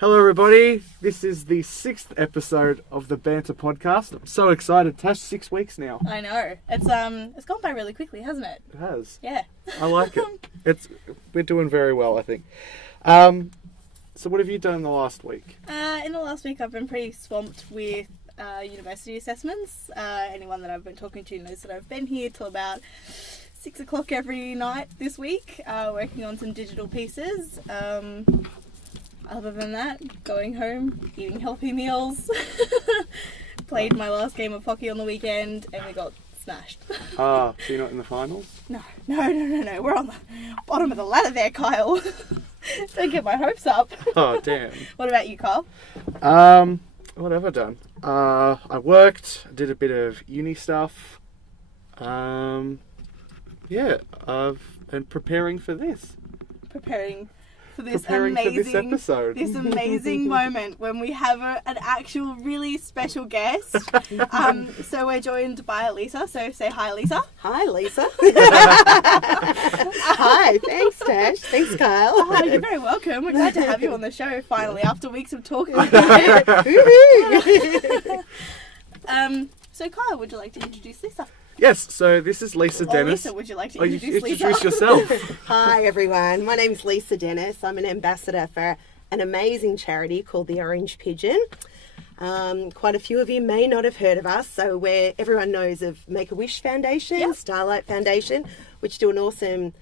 Hello everybody, this is the 6th episode of the Banter podcast. I'm so excited, Tash, 6 weeks now. I know. It's gone by really quickly, hasn't it? It has. Yeah. I like it. We're doing very well, I think. So what have you done in the last week? In the last week I've been pretty swamped with university assessments. Anyone that I've been talking to knows that I've been here till about 6 o'clock every night this week, working on some digital pieces. Other than that, going home, eating healthy meals, played my last game of hockey on the weekend, and we got smashed. So you're not in the finals? No. We're on the bottom of the ladder there, Kyle. Don't get my hopes up. Oh, damn. What about you, Kyle? What have I done? I worked, I did a bit of uni stuff. I've been preparing for this. Preparing for this episode. This amazing moment when we have an actual really special guest. So we're joined by Lisa. So say hi, Lisa. Hi, Lisa. Hi, thanks, Tash. Thanks, Kyle. Oh, you're very welcome. We're glad to have you on the show finally after weeks of talking. So Kyle, would you like to introduce Lisa? Yes, so this is Lisa Denis. Lisa, would you like to introduce Lisa? Introduce yourself. Hi, everyone. My name's Lisa Denis. I'm an ambassador for an amazing charity called the Orange Pigeon. Quite a few of you may not have heard of us. So everyone knows of Make-A-Wish Foundation, yep. Starlight Foundation, which do an awesome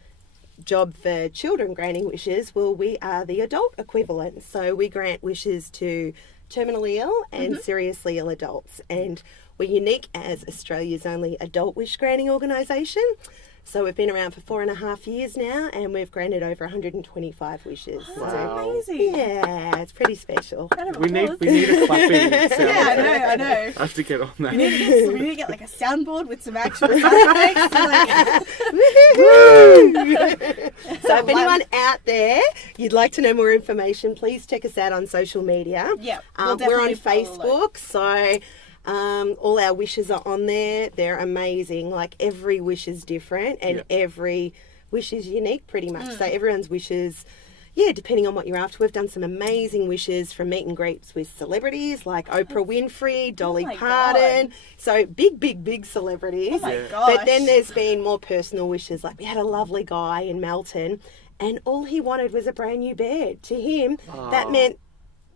job for children granting wishes. Well, we are the adult equivalent. So we grant wishes to terminally ill and seriously ill adults. And we're unique as Australia's only adult wish granting organisation. So we've been around for 4.5 years now, and we've granted over 125 wishes. Oh, that's amazing. Yeah, it's pretty special. We need a clapping sound. Yeah, I know. I have to get on that. We need to get like a soundboard with some actual sound effects. So if anyone out there, you'd like to know more information, please check us out on social media. Yeah, we're on Facebook, so all our wishes are on there. They're amazing. Like every wish is different and every wish is unique pretty much. So everyone's wishes, depending on what you're after. We've done some amazing wishes from meet and greets with celebrities like Oprah Winfrey, Dolly Parton. So big celebrities. Oh my gosh. But then there's been more personal wishes. Like we had a lovely guy in Melton and all he wanted was a brand new bed. To him, that meant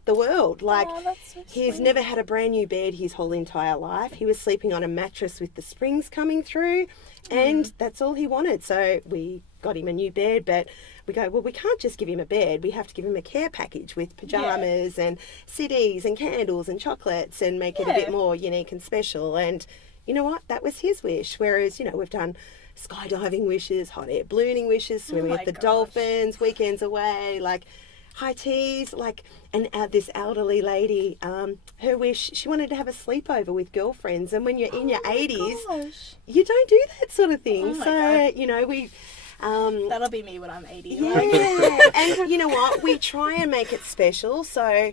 the world. Like that's so he's sweet. never had a brand new bed his whole entire life. He was sleeping on a mattress with the springs coming through and that's all he wanted. So we got him a new bed, but we go, well, we can't just give him a bed. We have to give him a care package with pajamas and CDs and candles and chocolates and make it a bit more unique and special. And you know what? That was his wish. Whereas, we've done skydiving wishes, hot air ballooning wishes, swimming with the dolphins, weekends away, like high teas, and this elderly lady, her wish, she wanted to have a sleepover with girlfriends. And when you're in your 80s, you don't do that sort of thing. Oh my so, we... that'll be me when I'm 80. Yeah, and you know what? We try and make it special. So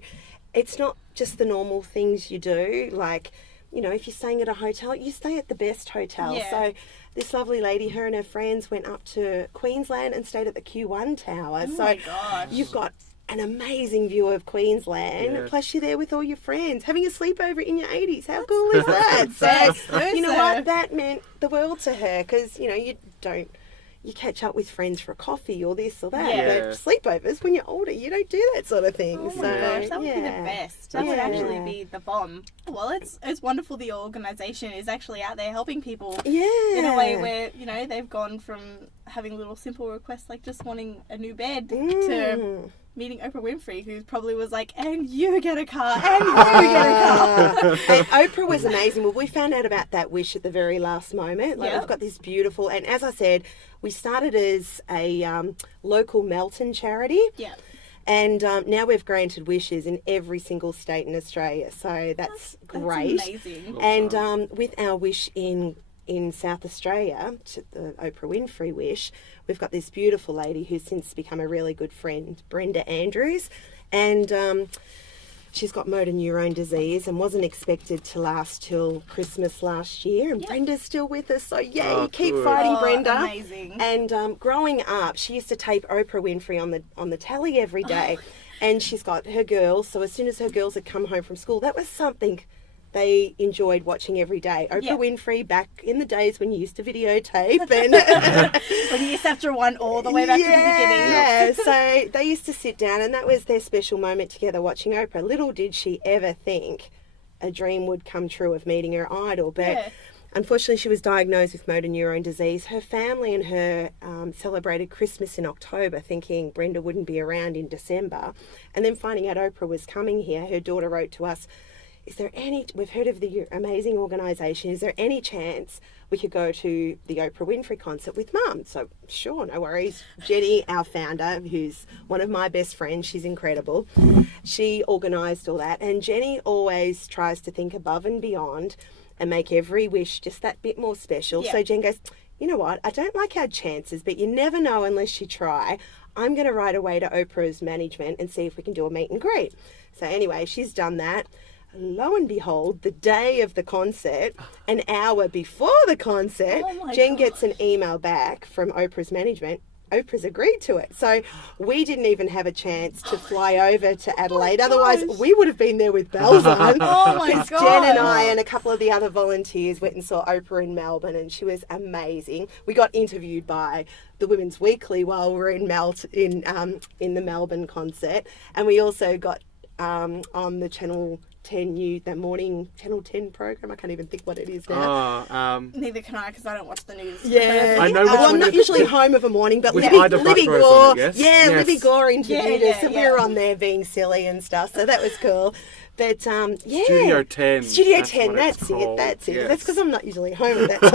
it's not just the normal things you do. Like, if you're staying at a hotel, you stay at the best hotel. Yeah. So this lovely lady, her and her friends went up to Queensland and stayed at the Q1 Tower. Oh so my gosh. You've got an amazing view of Queensland, plus you're there with all your friends, having a sleepover in your 80s. How cool is that? So, you know what? That meant the world to her because, you catch up with friends for a coffee or this or that. Yeah. But sleepovers, when you're older, you don't do that sort of thing. Oh my gosh, that would be the best. That would actually be the bomb. Well, it's wonderful the organisation is actually out there helping people in a way where, they've gone from having little simple requests like just wanting a new bed to meeting Oprah Winfrey, who probably was like, and you get a car, and you get a car. And Oprah was amazing. Well, we found out about that wish at the very last moment. We've got this beautiful, and as I said, we started as a local Melton charity. Yeah. And now we've granted wishes in every single state in Australia. So that's great. That's amazing. And with our wish in South Australia, to the Oprah Winfrey wish, we've got this beautiful lady who's since become a really good friend, Brenda Andrews. And she's got motor neurone disease and wasn't expected to last till Christmas last year. And Brenda's still with us. So, keep fighting, Brenda. Amazing. And growing up, she used to tape Oprah Winfrey on the telly every day. And she's got her girls. So as soon as her girls had come home from school, that was something they enjoyed watching every day. Oprah Winfrey, back in the days when you used to videotape. And when you used to have to rewind all the way back to the beginning. Yeah, so they used to sit down and that was their special moment together watching Oprah. Little did she ever think a dream would come true of meeting her idol. But unfortunately, she was diagnosed with motor neurone disease. Her family and her celebrated Christmas in October, thinking Brenda wouldn't be around in December. And then finding out Oprah was coming here, her daughter wrote to us, we've heard of the amazing organisation, is there any chance we could go to the Oprah Winfrey concert with Mum? So, sure, no worries. Jenny, our founder, who's one of my best friends, she's incredible, she organised all that. And Jenny always tries to think above and beyond and make every wish just that bit more special. So Jen goes, you know what, I don't like our chances, but you never know unless you try. I'm going to write away to Oprah's management and see if we can do a meet and greet. So anyway, she's done that. Lo and behold, the day of the concert, an hour before the concert, Jen gets an email back from Oprah's management. Oprah's agreed to it. So we didn't even have a chance to fly over to Adelaide. Otherwise, we would have been there with bells on. Oh my God. Jen and I and a couple of the other volunteers went and saw Oprah in Melbourne, and she was amazing. We got interviewed by the Women's Weekly while we were in the Melbourne concert, and we also got on the Channel 10 the morning Channel 10 program. I can't even think what it is now. Neither can I, because I don't watch the news. Yeah, I know. I'm not usually home of a morning, but Libby Gore, Libby Gore interviewed us, and we were on there being silly and stuff. So that was cool. But Studio 10. Studio 10, that's it. That's because I'm not usually home at that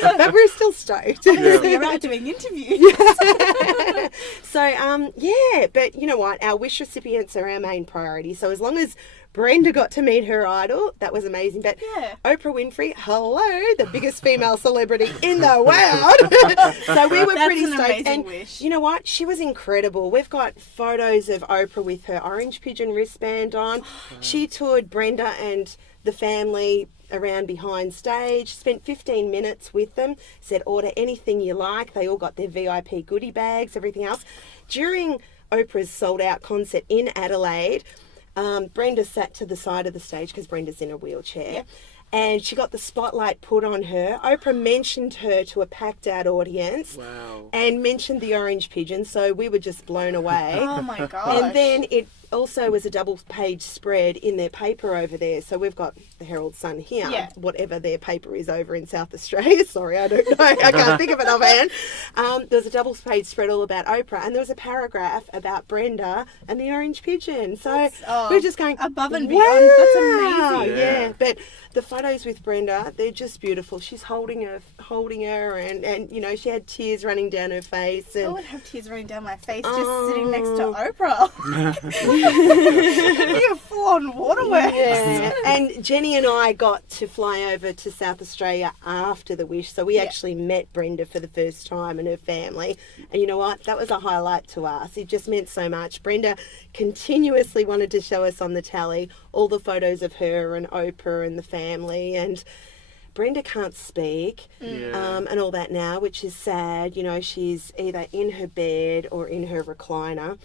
time. But we're still stoked. Obviously, you're out doing interviews. So, but you know what? Our wish recipients are our main priority. So as long as Brenda got to meet her idol, that was amazing. But Oprah Winfrey, hello, the biggest female celebrity in the world. So we were pretty stoked. And wish. You know what? She was incredible. We've got photos of Oprah with her Orange Pigeon wristband on. She toured Brenda and the family around behind stage, spent 15 minutes with them, said order anything you like. They all got their VIP goodie bags, everything else. During Oprah's sold-out concert in Adelaide, Brenda sat to the side of the stage because Brenda's in a wheelchair, and she got the spotlight put on her. Oprah mentioned her to a packed out audience. Wow. And mentioned the Orange Pigeon, so we were just blown away. Oh my gosh. And then it also was a double page spread in their paper over there. So we've got the Herald Sun here, whatever their paper is over in South Australia. Sorry, I don't know. I can't think of it offhand. There was a double page spread all about Oprah, and there was a paragraph about Brenda and the Orange Pigeon. So we're just going above and beyond. That's amazing. Yeah, but the photos with Brenda, they're just beautiful. She's holding her, and you know, she had tears running down her face. And I would have tears running down my face just sitting next to Oprah. You're full on waterworks. Yeah. And Jenny and I got to fly over to South Australia after the wish, so we actually met Brenda for the first time and her family. And you know what? That was a highlight to us. It just meant so much. Brenda continuously wanted to show us on the tally all the photos of her and Oprah and the family, and Brenda can't speak and all that now, which is sad. You know, she's either in her bed or in her recliner.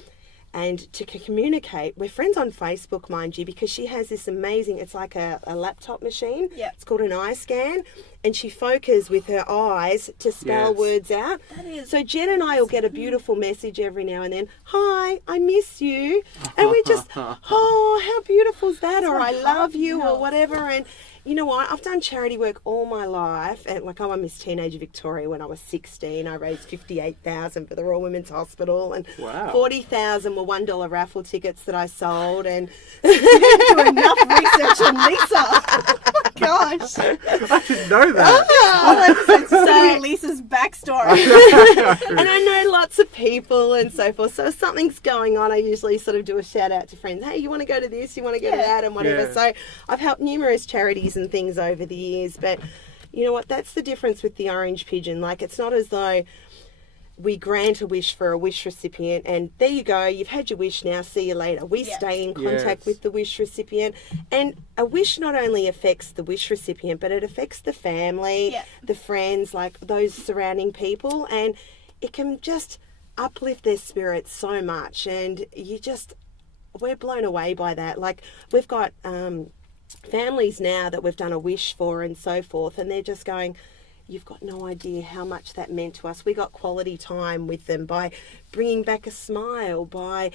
And to communicate, we're friends on Facebook, mind you, because she has this amazing, it's like a laptop machine. Yeah. It's called an eye scan. And she focuses with her eyes to spell words out. So Jen and I will get a beautiful message every now and then. Hi, I miss you. And we just, oh, how beautiful is that? Or I love you or whatever. And you know what? I've done charity work all my life. And like, I won Miss Teenager Victoria when I was 16. I raised $58,000 for the Royal Women's Hospital, and $40,000 were $1 raffle tickets that I sold. And you didn't do enough research on Lisa. Oh my gosh! I didn't know that. So Lisa's backstory. And I know lots of people and so forth. So if something's going on, I usually sort of do a shout out to friends. Hey, you want to go to this? You want to go to that? And whatever. Yeah. So I've helped numerous charities and things over the years. But you know what? That's the difference with the Orange Pigeon. Like, it's not as though we grant a wish for a wish recipient and there you go, you've had your wish, now see you later. We stay in contact with the wish recipient, and a wish not only affects the wish recipient, but it affects the family, the friends, like those surrounding people, and it can just uplift their spirits so much, and we're blown away by that. Like, we've got families now that we've done a wish for and so forth, and they're just going, you've got no idea how much that meant to us. We got quality time with them by bringing back a smile, by,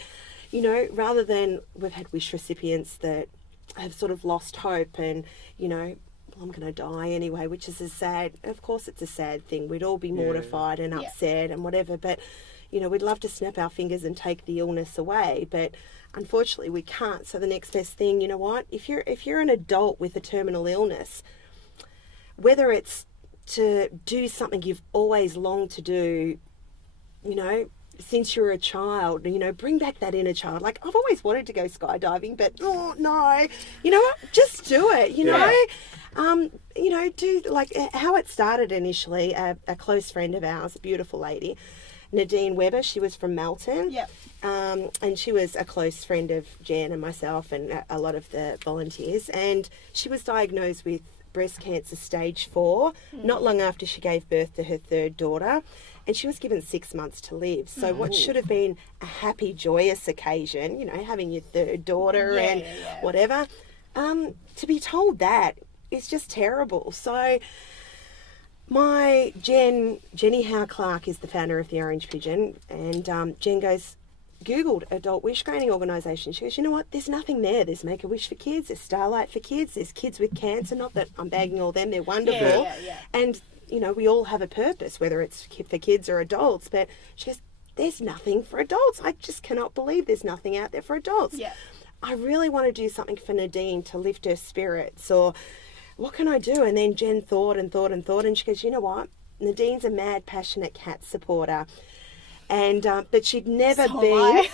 rather than we've had wish recipients that have sort of lost hope and, well, I'm going to die anyway, which is of course it's a sad thing. We'd all be mortified and upset and whatever, but, we'd love to snap our fingers and take the illness away, but unfortunately we can't. So the next best thing, you know what, if you're an adult with a terminal illness, whether it's to do something you've always longed to do, since you were a child, bring back that inner child. Like, I've always wanted to go skydiving, but oh no, you know what, just do it, do like how it started initially. A close friend of ours, a beautiful lady, Nadine Webber, she was from Melton. And she was a close friend of Jen and myself and a lot of the volunteers, and she was diagnosed with breast cancer stage 4 not long after she gave birth to her third daughter, and she was given 6 months to live. So what should have been a happy, joyous occasion, having your third daughter whatever, to be told that is just terrible. So my Jenny Howe Clark is the founder of the Orange Pigeon, and Jen Googled adult wish granting organisation. She goes, you know what, there's nothing there. There's Make-A-Wish for kids, there's Starlight for kids, there's kids with cancer. Not that I'm bagging all them, they're wonderful. And, we all have a purpose, whether it's for kids or adults, but she goes, there's nothing for adults. I just cannot believe there's nothing out there for adults. I really want to do something for Nadine to lift her spirits, or what can I do? And then Jen thought, and she goes, you know what, Nadine's a mad, passionate cat supporter. And but she'd never been.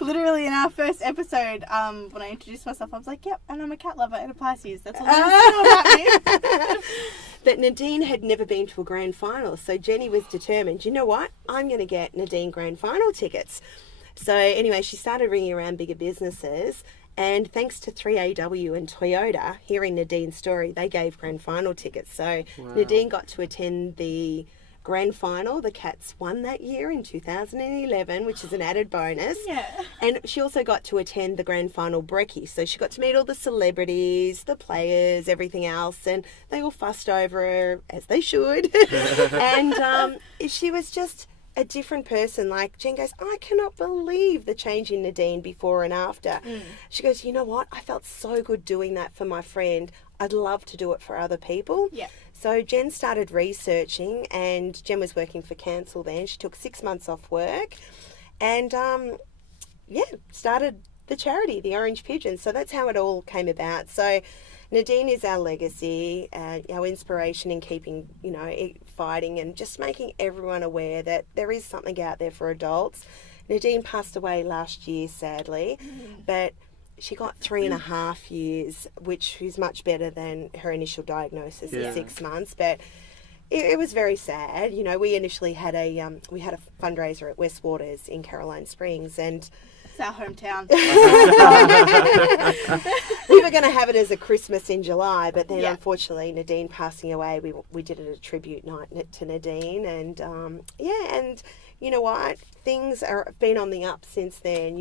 Literally in our first episode, when I introduced myself, I was like, "Yep, and I'm a cat lover and a Pisces. That's all I know about me." But Nadine had never been to a grand final, so Jenny was determined. You know what? I'm going to get Nadine grand final tickets. So anyway, she started ringing around bigger businesses. And thanks to 3AW and Toyota, hearing Nadine's story, they gave grand final tickets. So Nadine got to attend the grand final. The Cats won that year in 2011, which is an added bonus. And she also got to attend the grand final brekkie. So she got to meet all the celebrities, the players, everything else, and they all fussed over her, as they should. And she was just a different person. Like, Jen goes, I cannot believe the change in Nadine before and after. She goes, you know what, I felt so good doing that for my friend. I'd love to do it for other people. So Jen started researching, and Jen was working for council then. She took 6 months off work and, started the charity, the Orange Pigeon. So that's how it all came about. So Nadine is our legacy, our inspiration in keeping, fighting and just making everyone aware that there is something out there for adults. Nadine passed away last year, sadly, but she got 3.5 years, which is much better than her initial diagnosis at 6 months. But it was very sad. We initially had a fundraiser at Westwaters in Caroline Springs, and it's our hometown. We were going to have it as a Christmas in July, but then unfortunately Nadine passing away, we did a tribute night to Nadine, and and you know what, things have been on the up since then,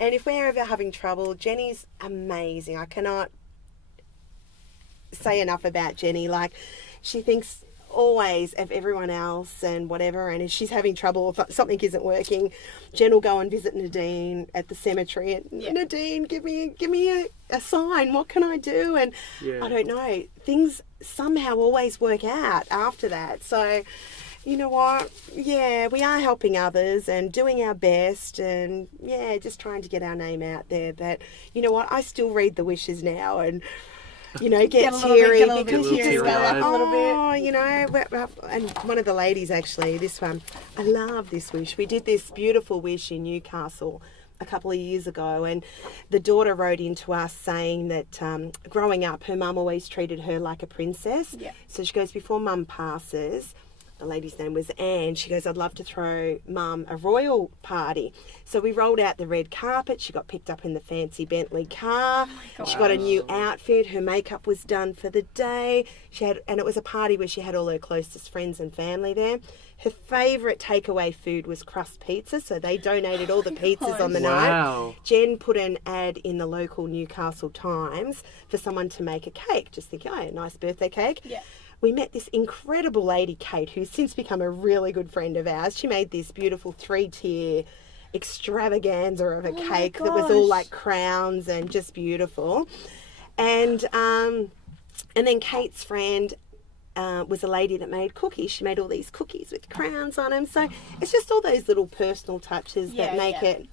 and if we're ever having trouble, Jenny's amazing. I cannot say enough about Jenny. Like, she thinks always of everyone else and whatever, and if she's having trouble, if something isn't working, Jen will go and visit Nadine at the cemetery and Nadine, give me a sign, what can I do? And I don't know, things somehow always work out after that. So you know what, we are helping others and doing our best, and just trying to get our name out there. But you know what, I still read the wishes now and get teary because you just go like, and one of the ladies, actually, this one, I love this wish. We did this beautiful wish in Newcastle a couple of years ago, and the daughter wrote into us saying that growing up, her mum always treated her like a princess. So she goes, before mum passes, the lady's name was Anne. She goes, I'd love to throw Mum a royal party. So we rolled out the red carpet. She got picked up in the fancy Bentley car. She got a new outfit. Her makeup was done for the day. And it was a party where she had all her closest friends and family there. Her favourite takeaway food was crust pizza, so they donated all the pizzas on the night. Jen put an ad in the local Newcastle Times for someone to make a cake, just thinking, a nice birthday cake. Yeah. We met this incredible lady, Kate, who's since become a really good friend of ours. She made this beautiful 3-tier extravaganza of a cake that was all like crowns and just beautiful. And then Kate's friend was a lady that made cookies. She made all these cookies with crowns on them. So it's just all those little personal touches that make it,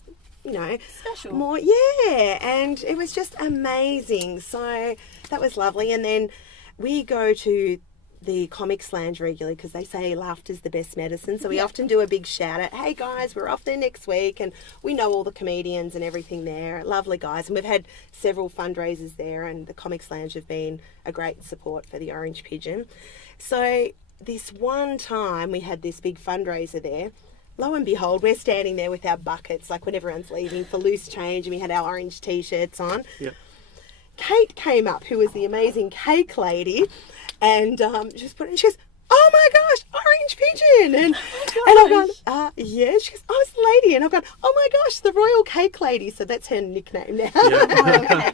special. More, and it was just amazing. So that was lovely. And then we go to the Comics Lounge regularly because they say laughter's the best medicine. So we often do a big shout out, hey guys, we're off there next week, and we know all the comedians and everything there. Lovely guys. And we've had several fundraisers there, and the Comics Lounge have been a great support for the Orange Pigeon. So this one time we had this big fundraiser there. Lo and behold, we're standing there with our buckets, like when everyone's leaving, for loose change, and we had our orange t-shirts on. Yeah. Kate came up, who was the amazing cake lady, and she goes, oh my gosh, Orange Pigeon. And I've gone, yeah. She goes, oh, it's the lady. And I've gone, oh my gosh, the Royal Cake Lady. So that's her nickname now. Yeah.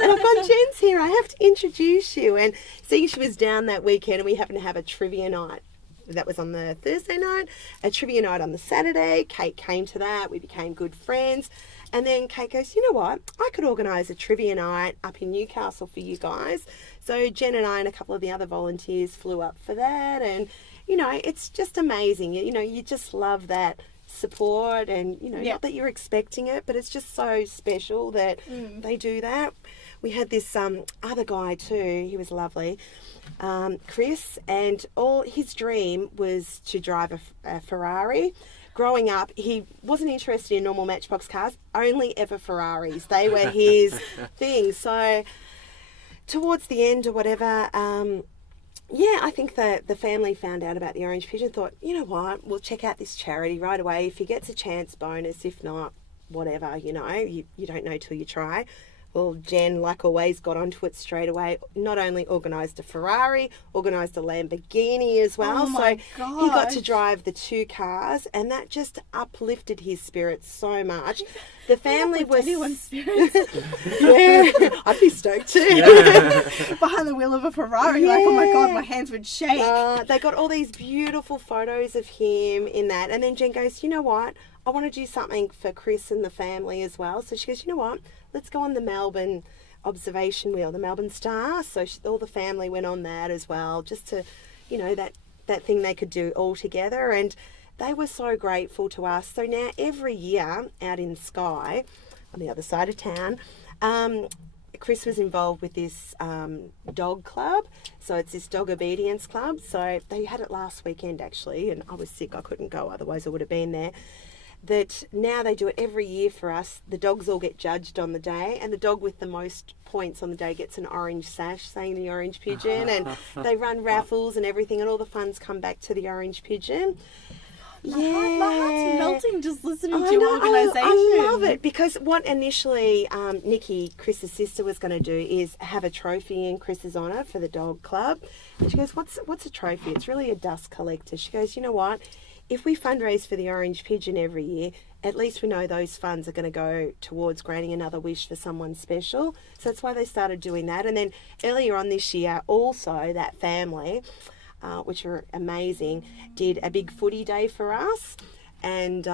And I've gone, Jen's here. I have to introduce you. And seeing she was down that weekend, and we happened to have a trivia night. That was on the Thursday night, a trivia night on the Saturday. Kate came to that. We became good friends. And then Kate goes, you know what? I could organise a trivia night up in Newcastle for you guys. So Jen and I and a couple of the other volunteers flew up for that. And, it's just amazing. You just love that support and, not that you're expecting it, but it's just so special that they do that. We had this other guy too. He was lovely. Chris, and all his dream was to drive a Ferrari. Growing up, he wasn't interested in normal Matchbox cars, only ever Ferraris. They were his thing. So towards the end or whatever, I think the family found out about the Orange Pigeon, thought, you know what, we'll check out this charity right away. If he gets a chance, bonus. If not, whatever, you don't know till you try. Well, Jen, like always, got onto it straight away. Not only organised a Ferrari, organised a Lamborghini as well. Oh my gosh. He got to drive the 2 cars, and that just uplifted his spirits so much. The family was... anyone's spirits. Yeah, I'd be stoked too. Yeah. Behind the wheel of a Ferrari, like, oh my God, my hands would shake. They got all these beautiful photos of him in that. And then Jen goes, you know what? I want to do something for Chris and the family as well. So she goes, you know what? Let's go on the Melbourne observation wheel, the Melbourne Star. So all the family went on that as well, just to, that thing they could do all together. And they were so grateful to us. So now every year out in Skye, on the other side of town, Chris was involved with this dog club. So it's this dog obedience club. So they had it last weekend actually, and I was sick. I couldn't go, otherwise I would have been there. That now they do it every year for us. The dogs all get judged on the day, and the dog with the most points on the day gets an orange sash saying the Orange Pigeon, and they run raffles and everything, and all the funds come back to the Orange Pigeon. My heart's melting just listening to your organisation. I love it, because what initially Nikki, Chris's sister, was going to do is have a trophy in Chris's honour for the dog club. And she goes, what's a trophy? It's really a dust collector. She goes, you know what? If we fundraise for the Orange Pigeon every year, at least we know those funds are going to go towards granting another wish for someone special. So that's why they started doing that. And then earlier on this year, also that family, which are amazing, did a big footy day for us, and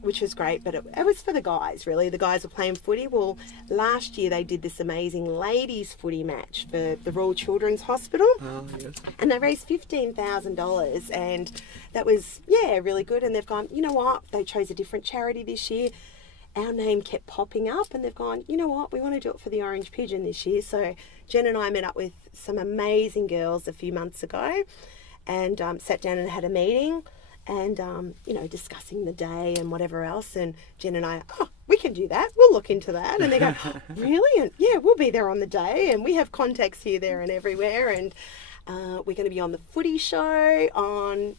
which was great, but it was for the guys, really. The guys were playing footy. Well, last year they did this amazing ladies footy match for the Royal Children's Hospital. Oh, yes. And they raised $15,000, and that was, really good. And they've gone, you know what, they chose a different charity this year. Our name kept popping up, and they've gone, you know what, we want to do it for the Orange Pigeon this year. So Jen and I met up with some amazing girls a few months ago, and sat down and had a meeting, and, discussing the day and whatever else. And Jen and I, we can do that. We'll look into that. And they go, really? And we'll be there on the day. And we have contacts here, there and everywhere. And We're going to be on the Footy Show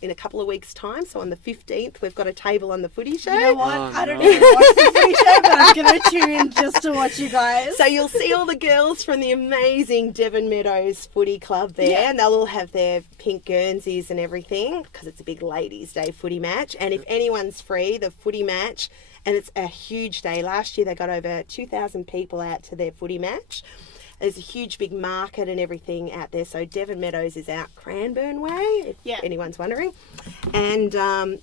in a couple of weeks' time. So on the 15th, we've got a table on the Footy Show. You know what? I don't even watch the Footy Show, but I'm going to tune in just to watch you guys. So you'll see all the girls from the amazing Devon Meadows Footy Club there, and they'll all have their pink Guernseys and everything because it's a big ladies' day footy match. And if anyone's free, the footy match, and it's a huge day. Last year they got over 2,000 people out to their footy match. There's a huge big market and everything out there. So Devon Meadows is out Cranbourne way, if anyone's wondering. And an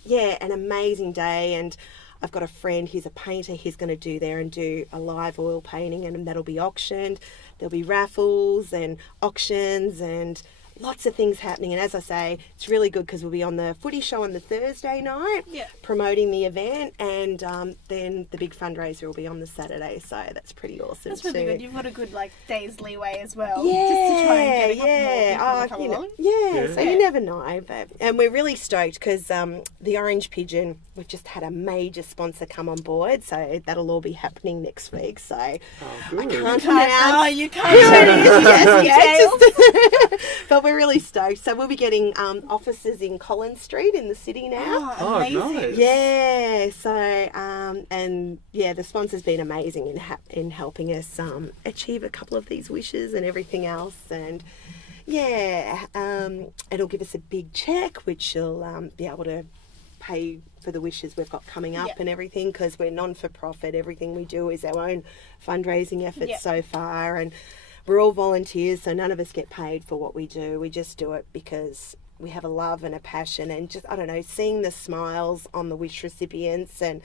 amazing day. And I've got a friend, he's a painter, he's going to do a live oil painting, and that'll be auctioned. There'll be raffles and auctions and lots of things happening. And as I say, it's really good because we'll be on the Footy Show on the Thursday night promoting the event, and then the big fundraiser will be on the Saturday. So that's pretty awesome. That's really good. You've got a good day's leeway as well. Yeah, just to try and get a couple more people to come along. So you never know. And we're really stoked because the Orange Pigeon, we've just had a major sponsor come on board, so that'll all be happening next week. So I can't announce. Oh, you can't. But we're really stoked. So we'll be getting offices in Collins Street in the city now. Oh, amazing. Nice. Yeah. So the sponsor's been amazing in helping us achieve a couple of these wishes and everything else. And it'll give us a big check, which she'll be able to pay for the wishes we've got coming up and everything, because we're non-for-profit. Everything we do is our own fundraising efforts so far, and we're all volunteers, so none of us get paid for what we do. We just do it because we have a love and a passion, and just, I don't know, seeing the smiles on the wish recipients and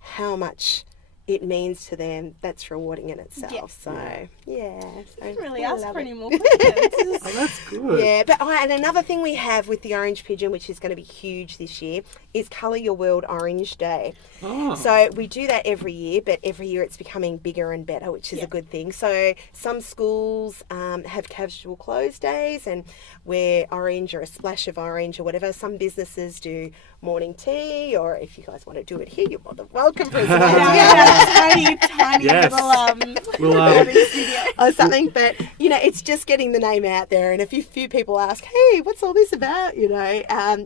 how much it means to them, that's rewarding in itself. So I didn't really ask for any more Oh, that's good. Yeah, but and another thing we have with the Orange Pigeon, which is going to be huge this year, is Colour Your World Orange Day. Oh. So we do that every year, but every year it's becoming bigger and better, which is a good thing. So some schools have casual clothes days and wear orange or a splash of orange or whatever. Some businesses do morning tea, or if you guys want to do it here, you're more than welcome for tiny little recording studio or something. But it's just getting the name out there, and a few people ask, hey, what's all this about,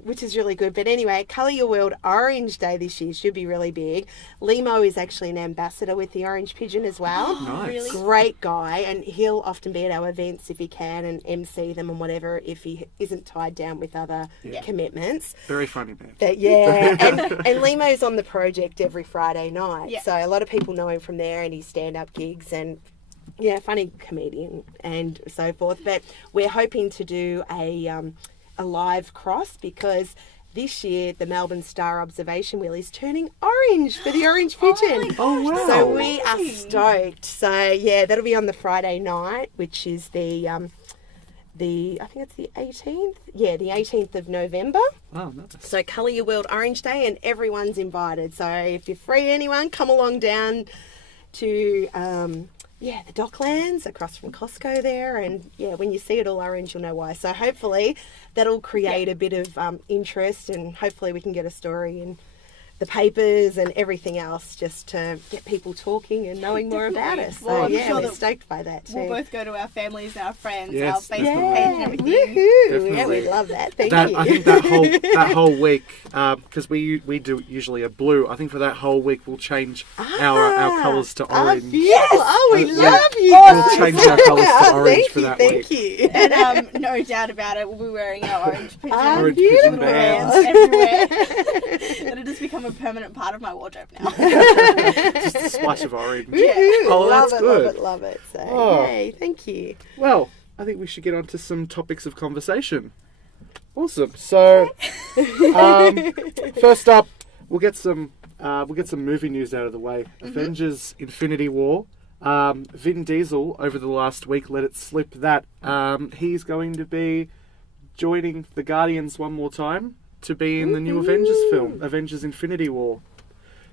which is really good. But anyway, Colour Your World Orange Day this year should be really big. Limo is actually an ambassador with the Orange Pigeon as well. Nice. Really? Great guy, and he'll often be at our events if he can and MC them and whatever, if he isn't tied down with other commitments. Very funny man. But and Limo's on the project every Friday night. Yeah. So a lot of people know him from there and his stand-up gigs, and funny comedian and so forth. But we're hoping to do a live cross, because this year the Melbourne Star Observation Wheel is turning orange for the Orange Pigeon. Oh, wow. So we are stoked. So that'll be on the Friday night, which is I think it's the 18th. Yeah, the 18th of November. Oh, nice. So Colour Your World Orange Day, and everyone's invited. So if you're free, anyone, come along down to the Docklands across from Costco there, and when you see it all orange, you'll know why. So hopefully that'll create a bit of interest, and hopefully we can get a story in the papers and everything else, just to get people talking and knowing more about us. So Well, I'm sure we're that stoked by that too. We'll both go to our families, our friends, Yes, our Facebook definitely. page and everything. Woohoo! Yeah, Definitely. we love that. Thank That, you. I think that whole week, because we do usually a blue. I think for that whole week we'll change our colours to orange. Yes! Oh, we Yeah. love you. We'll change our colours to orange for that Thank week. you. And no doubt about it, we'll be wearing our orange pigeon, Orange beautiful. pigeon bands bands. everywhere. It'll just become a permanent part of my wardrobe now. Just a splash of orange. Woohoo. Oh, love that's it, good. love it. So, Oh. yay, thank you. Well, I think we should get on to some topics of conversation. Awesome. So, first up, we'll get some movie news out of the way. Avengers: Infinity War. Vin Diesel over the last week let it slip that he's going to be joining the Guardians one more time to be in the new Avengers film, Avengers: Infinity War.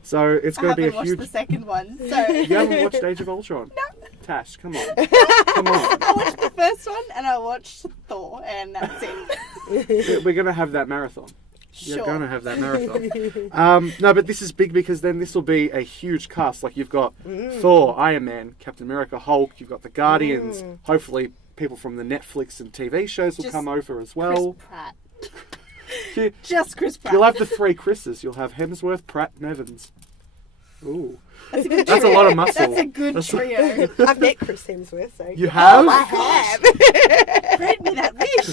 So it's I going to be haven't a watched huge. the second one, so You haven't watched Age of Ultron? No. Tash, come on. Come on. I watched the first one and I watched Thor, and that's it. We're going to have that marathon. You're Sure. going to have that marathon. No, but this is big because then this will be a huge cast. Like you've got Thor, Iron Man, Captain America, Hulk. You've got the Guardians. Hopefully people from the Netflix and TV shows will Just come over as well. Chris Pratt. You, Just Chris Pratt. you'll have the three Chris's. You'll have Hemsworth, Pratt, and Evans. Ooh. That's a good That's a trio. lot of muscle. That's a good trio. I've met Chris Hemsworth, so. You have? Oh, I have. Grant me that wish.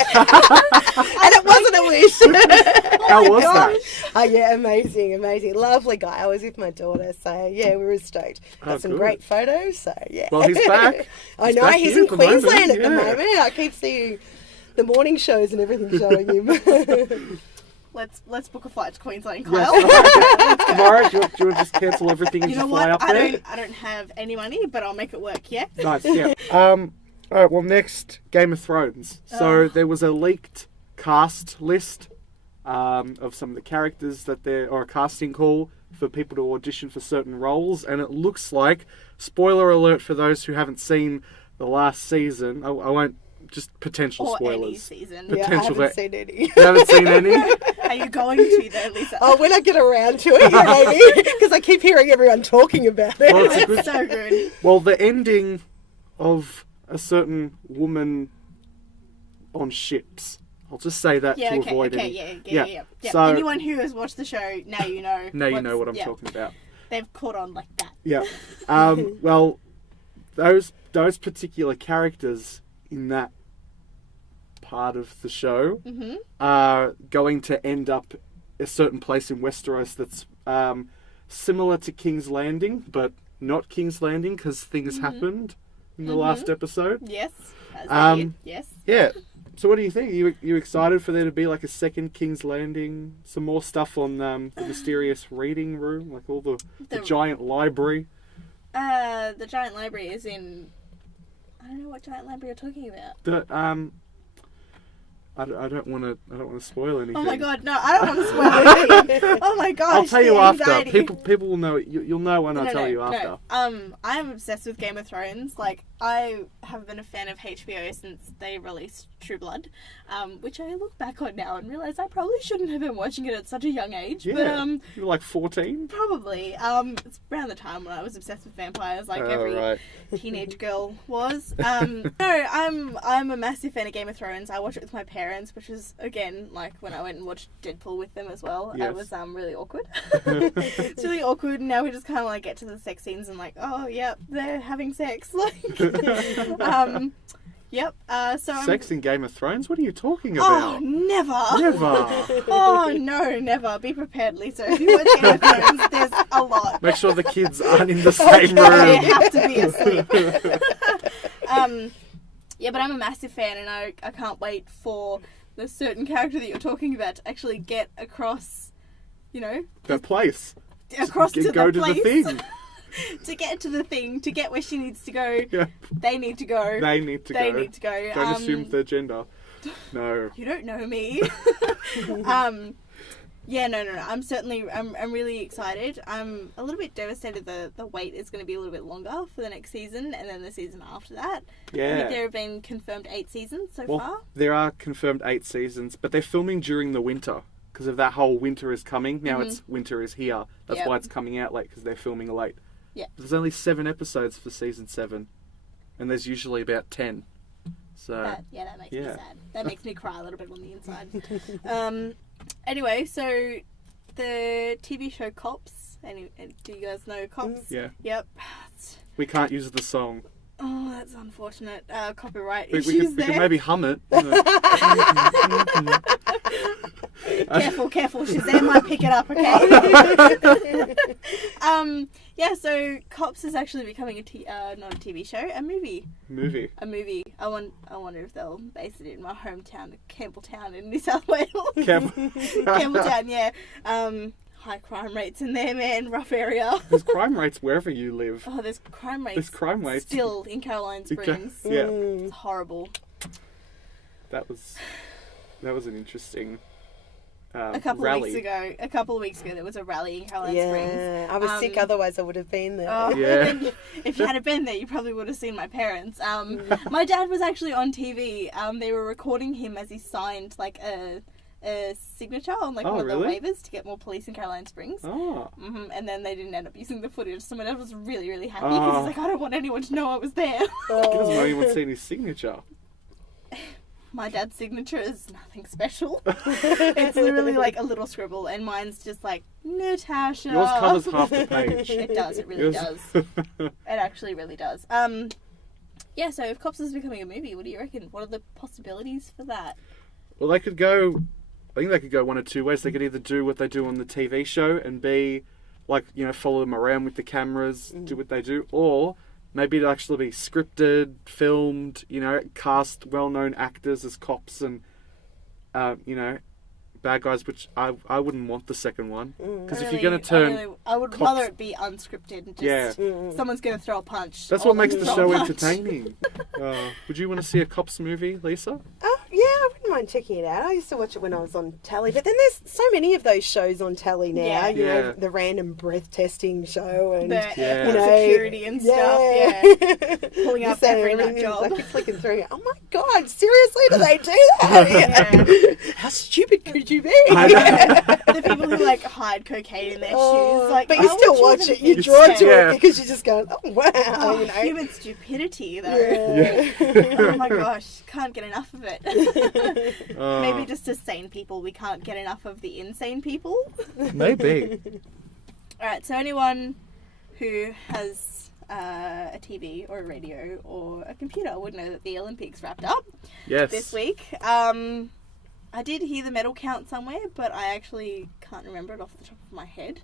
And it wasn't a wish. How was that? Oh, yeah, amazing. Lovely guy. I was with my daughter, so yeah, we were stoked. Got some good. great photos, so yeah. Well, he's back. I He's know, back he's here in at the moment, Queensland at the yeah. moment. I keep seeing the morning shows and everything showing him. Let's book a flight to Queensland, Yes. Kyle. Tomorrow, do you want to just cancel everything and You just know fly what? up there? I don't have any money, but I'll make it work. Yeah. Nice, yeah. All right, well, next, Game of Thrones. So there was a leaked cast list of some of the characters or a casting call for people to audition for certain roles, and it looks like, spoiler alert for those who haven't seen the last season, I won't, just potential Or spoilers. any season. Yeah, I Potential haven't that- seen any. You haven't seen any? Are you going to though, Lisa? Oh, when I get around to it, yeah, maybe. Because I keep hearing everyone talking about it. Well, it's a good- It's so good. Well, the ending of a certain woman on ships. I'll just say that Yeah. to Okay. avoid Okay. any. Yeah. So Anyone who has watched the show now you know. now you know what I'm yeah, talking about. They've caught on like that. Yeah. Well, those particular characters in that part of the show are going to end up a certain place in Westeros that's similar to King's Landing, but not King's Landing because things happened in the last episode. Yes. As they did. Yes. Yeah. So what do you think? Are you excited for there to be like a second King's Landing? Some more stuff on the mysterious reading room, like all the giant library. The giant library is in. I don't know what giant library you're talking about. The I don't want to spoil anything. Oh my god, no! I don't want to spoil anything. Oh my gosh! I'll tell you the after. anxiety. People will know. You'll know when I tell you after. No. I am obsessed with Game of Thrones. Like, I have been a fan of HBO since they released True Blood, which I look back on now and realise I probably shouldn't have been watching it at such a young age. Yeah. But You're like 14. probably. It's around the time when I was obsessed with vampires, like every Right. teenage girl was. No, I'm a massive fan of Game of Thrones. I watch it with my parents, which is again like when I went and watched Deadpool with them as well. Yes. It was really awkward. It's really awkward, and now we just kind of like get to the sex scenes and like, oh yep, they're having sex. Like, yep. So Sex in Game of Thrones? What are you talking Oh, about? never. Never. Oh no, never. Be prepared, Lisa. If you watch Game of Thrones, there's a lot. Make sure the kids aren't in the same They room. have to be asleep. Yeah, but I'm a massive fan, and I can't wait for the certain character that you're talking about to actually get across, The place. across to Go the to place. the thing. To get to the thing, to get where she needs to go, Yeah. they need to go. They need to They go. need to go. Don't assume their gender. No. You don't know me. Yeah, no. I'm really excited. I'm a little bit devastated the wait is going to be a little bit longer for the next season and then the season after that. I Yeah. think there have been confirmed 8 seasons so Well, far. there are confirmed 8 seasons, but they're filming during the winter because of that whole winter is coming. Now it's winter is here. That's Yep. why it's coming out late because they're filming late. Yeah. There's only 7 episodes for season 7, and there's usually about 10. So That makes me yeah. sad. That makes me cry a little bit on the inside. Anyway, so the TV show Cops. Do you guys know Cops? yeah, Yep. we can't use the song. Oh, that's unfortunate. Copyright We issues could there. maybe hum it. Careful. Shazam might pick it up, okay? Yeah, so Cops is actually becoming not a TV show, a movie. Movie. A movie. I wonder if they'll base it in my hometown, Campbelltown in New South Wales. Campbelltown, yeah. High crime rates in there, man. Rough area. There's crime rates wherever you live. Oh, there's crime rates. There's crime rates. Still in Caroline Springs. Yeah, It's horrible. that was an interesting A couple rally. of weeks ago, there was a rally in Caroline Springs. Yeah, I was sick, otherwise I would have been there. Oh, Yeah. then if you had been there, you probably would have seen my parents. My dad was actually on TV. They were recording him as he signed like a signature on like Oh, one of really? the waivers to get more police in Caroline Springs. Oh. And then they didn't end up using the footage. So my dad was really, really happy because he's like, I don't want anyone to know I was there. He doesn't want anyone seeing his signature. my dad's signature is nothing special. It's literally like a little scribble, and mine's just like Natasha. Yours covers half the page. It does. It really does. It actually really does. Yeah. So if Cops is becoming a movie, what do you reckon? What are the possibilities for that? Well, they could go. I think they could go one of two ways. They could either do what they do on the TV show and be like, follow them around with the cameras, do what they do, or maybe it'll actually be scripted, filmed, cast well-known actors as cops and, bad guys, which I wouldn't want the second one. Because if you're going to turn... I would rather it be unscripted and just someone's going to throw a punch. That's what makes the show entertaining. Would you want to see a cops movie, Lisa? Yeah, I wouldn't mind checking it out. I used to watch it when I was on telly, but then there's so many of those shows on telly now. You know, the random breath testing show and the airport security and stuff. Yeah, pulling up every nut job. I keep flicking through. Oh my god! Seriously, do they do that? How stupid could you be? The people who like hide cocaine in their shoes, like, but you still watch it. You draw to it because you just go, oh wow. Human stupidity, though. Oh my gosh, can't get enough of it. Maybe just as sane people, we can't get enough of the insane people. Maybe. Alright, so anyone who has a TV or a radio or a computer would know that the Olympics wrapped up this week. I did hear the medal count somewhere, but I actually can't remember it off the top of my head.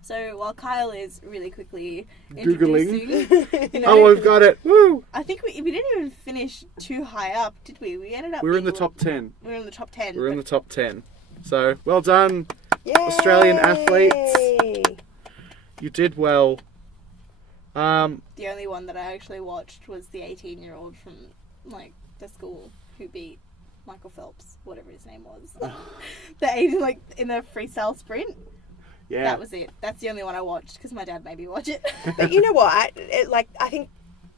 So while Kyle is really quickly Googling. Oh, I've got it. Woo! I think we didn't even finish too high up, did we? We ended up... We were in the top 10. We were in the top 10. We were in the top 10. So, well done, Australian athletes. You did well. The only one that I actually watched was the 18-year-old from, like, the school who beat Michael Phelps, whatever his name was. In the freestyle sprint. Yeah. That was it. That's the only one I watched because my dad made me watch it. But you know what? I think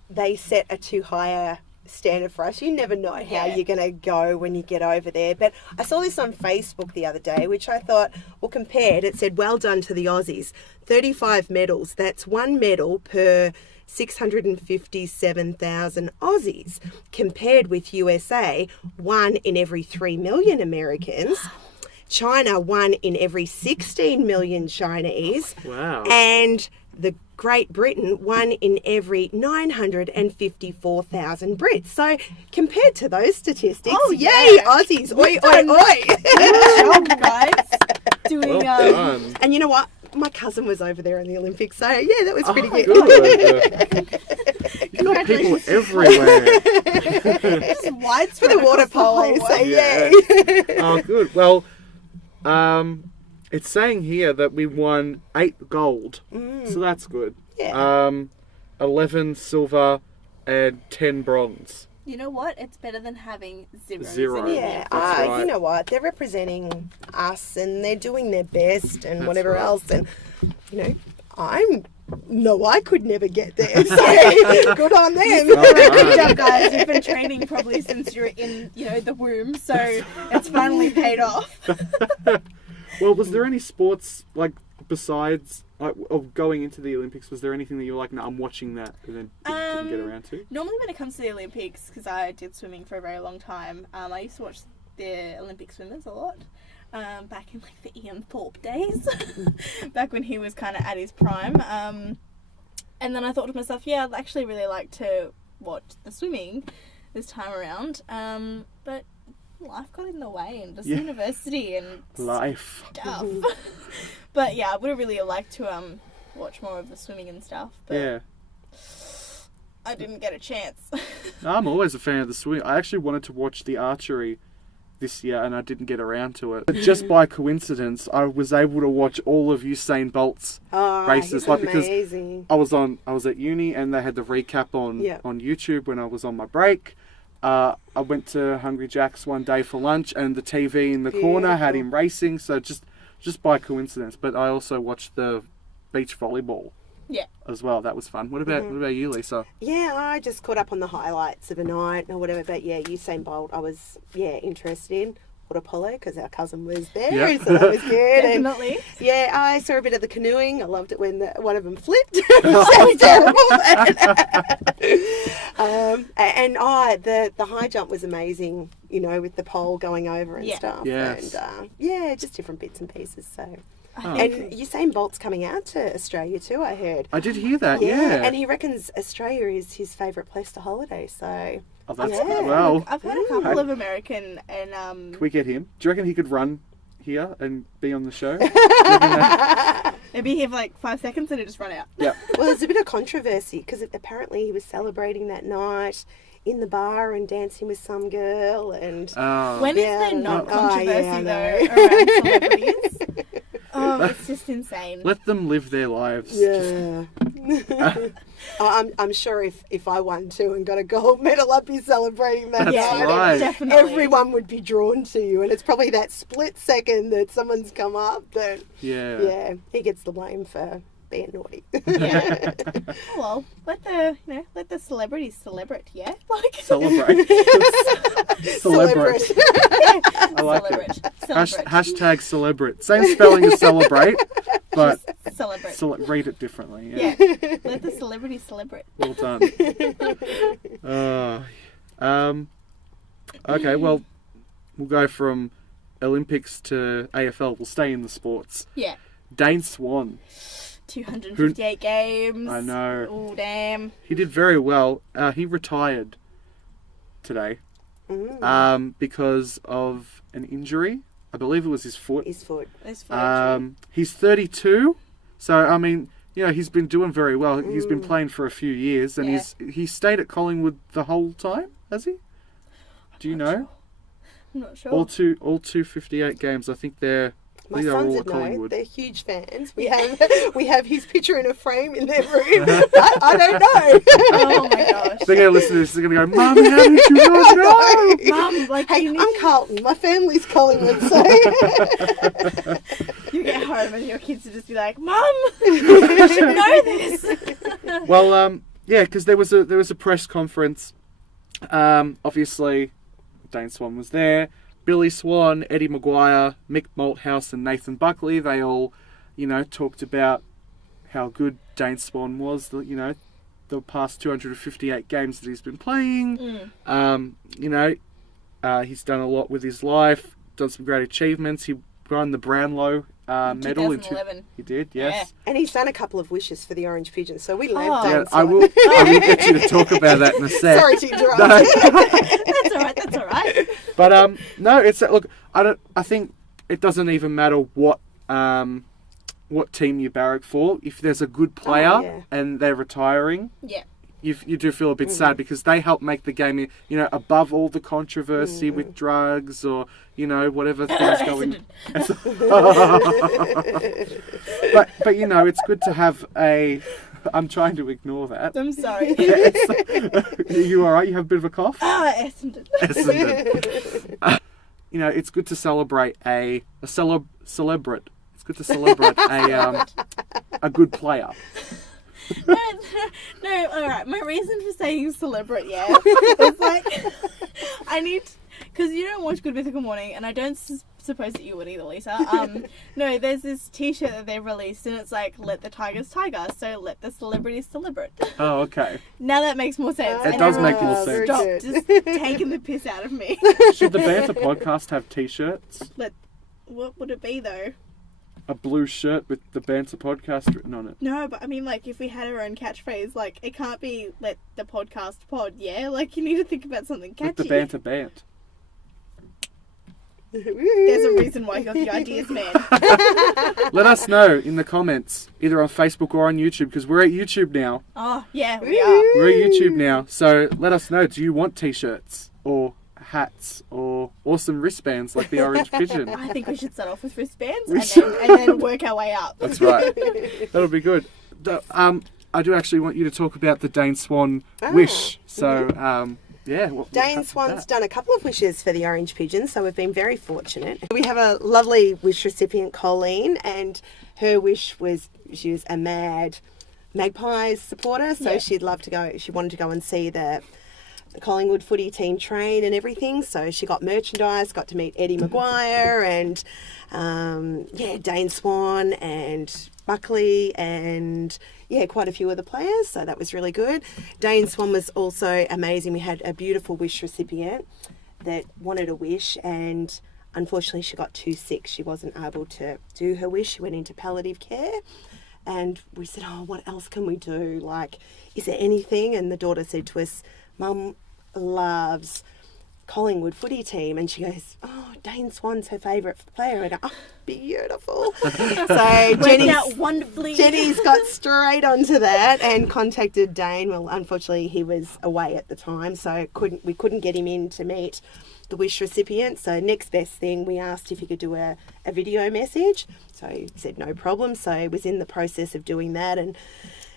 they set a too high standard for us. You never know how you're going to go when you get over there. But I saw this on Facebook the other day, which I thought, well, compared, it said, well done to the Aussies. 35 medals. That's one medal per 657,000 Aussies. Compared with USA, 1 in every 3 million Americans. China, 1 in every 16 million Chinese. Wow. And the Great Britain, 1 in every 954,000 Brits. So compared to those statistics, yay, Aussies. Oi, oi, oi. Good job, guys. Doing, and you know what? My cousin was over there in the Olympics, so yeah, that was pretty good. You've got people everywhere. Just widespread for the water polo, so yay. Oh, good. Well, it's saying here that we won 8 gold, so that's good. Yeah. 11 silver and 10 bronze. You know what? It's better than having zero. Yeah, right. You know what? They're representing us and they're doing their best and whatever else. And, I could never get there. So good on them. Good job, guys. You've been training probably since you're in, the womb. So it's finally paid off. Well, was there any sports, besides... of going into the Olympics, was there anything that you were like, no, I'm watching that, and then didn't get around to? Normally when it comes to the Olympics, because I did swimming for a very long time, I used to watch the Olympic swimmers a lot, back in the Ian Thorpe days, back when he was kind of at his prime, and then I thought to myself, I'd actually really like to watch the swimming this time around, but life got in the way, and just university and life stuff. But I would have really liked to watch more of the swimming and stuff. But I didn't get a chance. No, I'm always a fan of the swimming. I actually wanted to watch the archery this year, and I didn't get around to it. But just by coincidence, I was able to watch all of Usain Bolt's races. Amazing. Because I was at uni, and they had the recap on YouTube when I was on my break. I went to Hungry Jack's one day for lunch, and the TV in the corner had him racing. So just by coincidence. But I also watched the beach volleyball as well. That was fun. What about you, Lisa? Yeah, I just caught up on the highlights of the night or whatever. But Usain Bolt, I was interested in water polo because our cousin was there, so that was good. Definitely. And, I saw a bit of the canoeing. I loved it when one of them flipped. It was terrible. The high jump was amazing, with the pole going over and stuff. Yes. And just different bits and pieces. So, Oh. and Usain Bolt's coming out to Australia too, I heard. I did hear that, yeah. And he reckons Australia is his favourite place to holiday, so... Oh, that's Yeah. well. I've heard a couple of American and Can we get him? Do you reckon he could run here and be on the show? maybe here for like 5 seconds and it just run out. Yeah. Well, there's a bit of controversy because apparently he was celebrating that night in the bar and dancing with some girl and... When is Yeah, there not oh, controversy yeah, I though around celebrities? Oh, it's just insane. Let them live their lives. Yeah. I'm sure if I won too and got a gold medal, I'd be celebrating that. That's night. right. Definitely. Everyone would be drawn to you, and it's probably that split second that someone's come up that, Yeah. he gets the blame for being naughty. Yeah. Well, let the celebrities celebrate, yeah? Like Celebrate. Celebrate. I like celebrate. it. Celebrate. Hashtag celebrate. Same spelling as celebrate, but Celebrate. read it differently. Yeah. Let the celebrities celebrate. Well done. Okay, well, we'll go from Olympics to AFL. We'll stay in the sports. Yeah. Dane Swan. 258 games. I know. Oh, damn. He did very well. He retired today because of an injury. I believe it was his foot. His foot. That's very true. He's 32, so I mean, he's been doing very well. He's been playing for a few years, and he's stayed at Collingwood the whole time, has he? Do you know? I'm not sure. All 258 games. I think they're My all sons at would know. Collingwood. They're huge fans. We have his picture in a frame in their room. I don't know. Oh my gosh. They're going to listen to this. They're going to go, Mum, how did you not know? Mum, like, Hey, I'm Carlton. My family's Collingwood, so... You get home and your kids would just be like, Mum, you should know this. Well, because there was a press conference. Obviously, Dane Swan was there. Billy Swan, Eddie Maguire, Mick Malthouse and Nathan Buckley, they all, talked about how good Dane Swan was, the past 258 games that he's been playing. He's done a lot with his life, done some great achievements. He won the Brownlow medal in 2011. He did, yes. And he's done a couple of wishes for the Orange Pigeon, so we learned Oh. that. Yeah, I will get you to talk about that in a sec. Sorry to interrupt. That's all right. But no, it's look. I think it doesn't even matter what team you barrack for. If there's a good player and they're retiring, Yeah. you do feel a bit sad because they help make the game, above all the controversy with drugs or whatever things going. but it's good to have a. I'm trying to ignore that. I'm sorry. Are you all right? You have a bit of a cough? Essendon. It's good to celebrate a celebrate. It's good to celebrate a good player. No, alright. My reason for saying celebrate, is like, I need, because you don't watch Good Mythical Morning, and I don't suppose that you would either, Lisa. No, there's this t-shirt that they've released, and it's like, let the tigers tiger, so let the celebrities celebrate. Oh, okay. Now that makes more sense. It does make more sense. Stop just taking the piss out of me. Should the Banter podcast have t-shirts? What would it be, though? A blue shirt with the Banter podcast written on it. No, but I mean, like, if we had our own catchphrase, like, it can't be let the podcast pod, yeah? Like, you need to think about something catchy. With the Banter bant. There's a reason why you got the ideas, man. Let us know in the comments, either on Facebook or on YouTube, because we're at YouTube now. Oh, yeah, we are. We're at YouTube now, so let us know. Do you want t-shirts or hats or awesome wristbands like the Orange Pigeon? I think we should start off with wristbands and then work our way up. That's right. That'll be good. I do actually want you to talk about the Dane Swan wish. So, Dane Swan's done a couple of wishes for the Orange Pigeon, so we've been very fortunate. We have a lovely wish recipient, Colleen, and her wish was she was a mad Magpies supporter, so she'd love to go. She wanted to go and see the the Collingwood footy team train and everything. So she got merchandise, got to meet Eddie Maguire and, Dane Swan and Buckley and, quite a few other players. So that was really good. Dane Swan was also amazing. We had a beautiful wish recipient that wanted a wish, and unfortunately she got too sick. She wasn't able to do her wish. She went into palliative care. And we said, what else can we do? Like, is there anything? And the daughter said to us, Mum loves Collingwood footy team. And she goes, Dane Swan's her favourite player. And I go, beautiful. So Jenny's got straight onto that and contacted Dane. Well, unfortunately, he was away at the time, so we couldn't get him in to meet the wish recipient. So next best thing, we asked if he could do a video message. So he said no problem. So he was in the process of doing that, and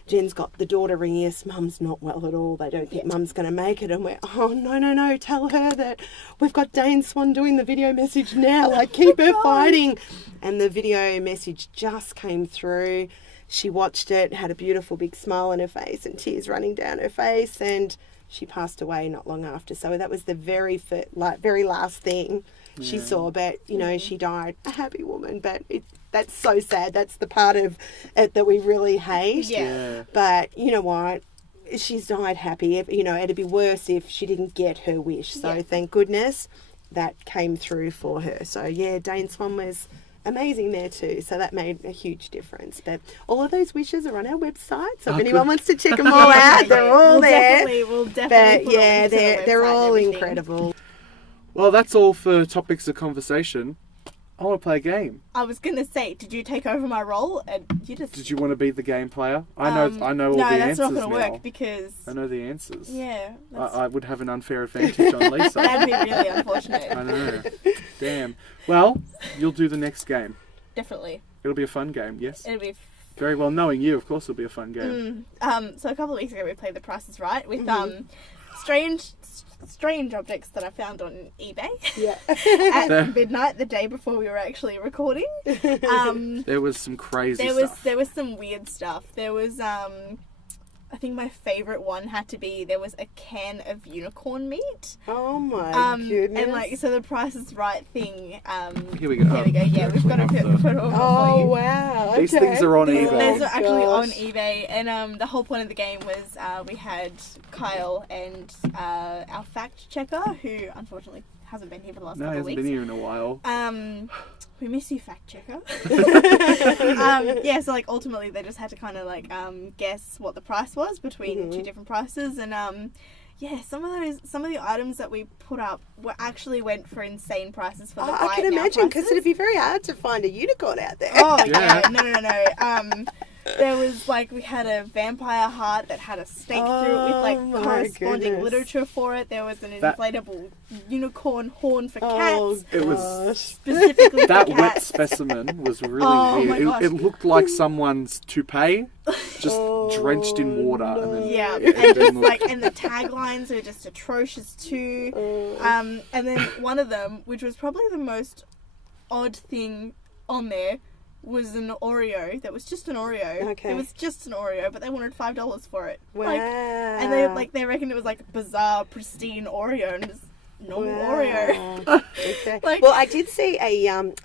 Jen's got the daughter ringing us, Mum's not well at all, they don't think Mum's going to make it. And we're, no, tell her that we've got Dane Swan doing the video message now, like keep her fighting. And the video message just came through. She watched it, had a beautiful big smile on her face and tears running down her face, and she passed away not long after. So that was the very last thing she saw. But, she died a happy woman. But that's so sad. That's the part of it that we really hate. Yeah. But you know what? She's died happy. It'd be worse if she didn't get her wish. So thank goodness that came through for her. So, Dane Swan was amazing there too, so that made a huge difference. But all of those wishes are on our website, so if anyone wants to check them all out, they're all there. We'll definitely put it onto the they're website all and everything. incredible. Well, that's all for topics of conversation. I want to play a game. I was gonna say, did you take over my role? And you just Did you want to be the game player? I know all the answers No, that's not gonna now. work because I know the answers. yeah, I would have an unfair advantage on Lisa. that'd be really unfortunate. I know. Damn. Well, you'll do the next game. Definitely, It'll be a fun game, yes? it'll be. Very well, knowing you, of course it'll be a fun game. So a couple of weeks ago we played The Price is Right with strange objects that I found on eBay at midnight the day before we were actually recording. There was some crazy stuff. There was some weird stuff. There was I think my favourite one had to be there was a can of unicorn meat. Oh my goodness. And so the Price is Right thing. Here we go. There we go. Yeah, we've got to put it all for you. Wow. These things are on eBay. Those are actually on eBay, and the whole point of the game was we had Kyle and our fact checker, who unfortunately hasn't been here for the last couple of weeks. No, he hasn't been here in a while. We miss you, fact checker. So ultimately they just had to kind of guess what the price was between two different prices, and some of the items that we put up went for insane prices for the right now I can imagine, because prices. it'd be very hard to find a unicorn out there. Oh yeah, no. There was we had a vampire heart that had a stake through it with corresponding literature for it. There was an inflatable unicorn horn for cats. It was specifically that for wet cats. specimen was really Oh, my weird. gosh. It looked like someone's toupee, just drenched in water. And then, Yeah, and and the taglines are just atrocious too. And then one of them, which was probably the most odd thing on there, was an Oreo that was just an Oreo. Okay. It was just an Oreo, but they wanted $5 for it. Wow. And they reckoned it was bizarre, pristine Oreo, and it was normal Oreo. Okay. Well, I did see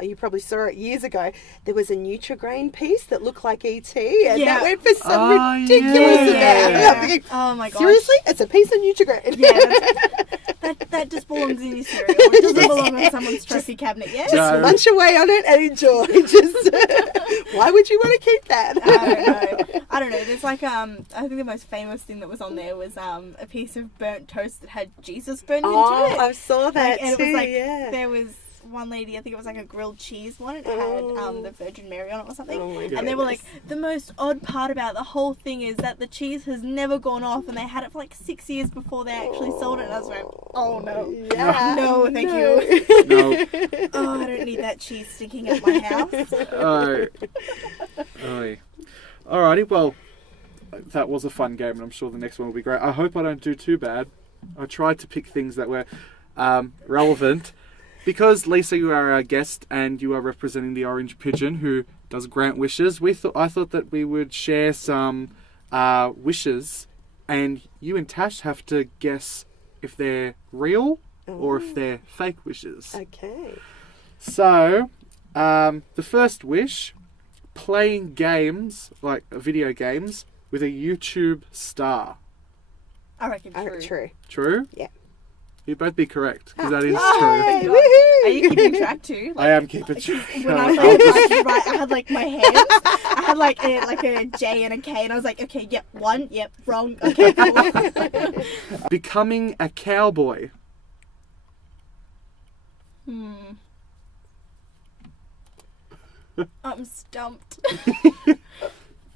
you probably saw it years ago, there was a Nutri-Grain piece that looked like E.T. and that went for some ridiculous amount. Oh my gosh. Seriously? It's a piece of Nutri-Grain. Yeah, that just belongs in your cereal. It doesn't belong on someone's trophy cabinet, yeah? No. Munch away on it and enjoy. Why would you want to keep that? I don't know. There's I think the most famous thing that was on there was a piece of burnt toast that had Jesus burned into it. I saw that and too, it was there was one lady, I think it was a grilled cheese one. It had the Virgin Mary on it or something. Oh my and they were the most odd part about the whole thing is that the cheese has never gone off, and they had it for 6 years before they actually sold it. And I was like, oh no, no, thank you. No. Oh, I don't need that cheese stinking at my house. Alrighty, well, that was a fun game, and I'm sure the next one will be great. I hope I don't do too bad. I tried to pick things that were relevant. Because, Lisa, you are our guest and you are representing the Orange Pigeon, who does grant wishes, I thought that we would share some wishes, and you and Tash have to guess if they're real or if they're fake wishes. Okay. So, the first wish, playing games, like video games, with a YouTube star. I reckon I true. reckon true. True? Yeah. You'd both be correct, because that is Yay, true. woohoo! Are you keeping track too? I am keeping track. When I played Tash, right, I had like my hands. I had like a J and a K, and I was like, okay, yep, one, yep, wrong, okay, cool. Becoming a cowboy. I'm stumped.